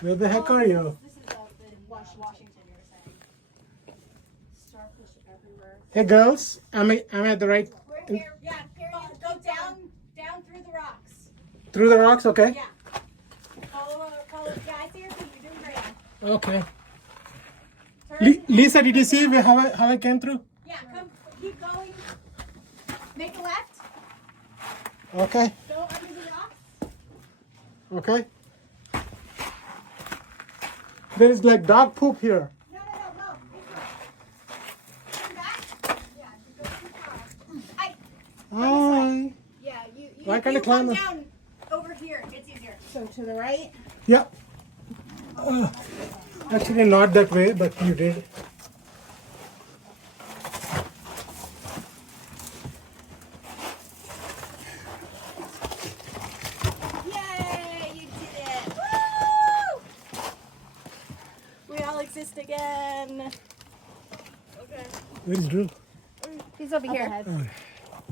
Where the heck are you? This is the Washington you were saying. Starfish everywhere. Hey girls, am I at the right? We're here. Yeah, go down through the rocks. Through the rocks, okay? Yeah. Follow. Yeah, I see your feet. You're doing great. Okay. Turn. Lisa, did you see how I came through? Yeah, come. Keep going. Make a left. Okay. Go under the rocks. Okay. There is like dog poop here. No. Turn back. Yeah, you go too far. Hi. Yeah, you Why can't I climb come it? down over here. It's easier. So to the right. Yeah. Actually, not that way, but you did. Yay! You did it! Woo! We all exist again. Okay. Where's Drew? He's over here.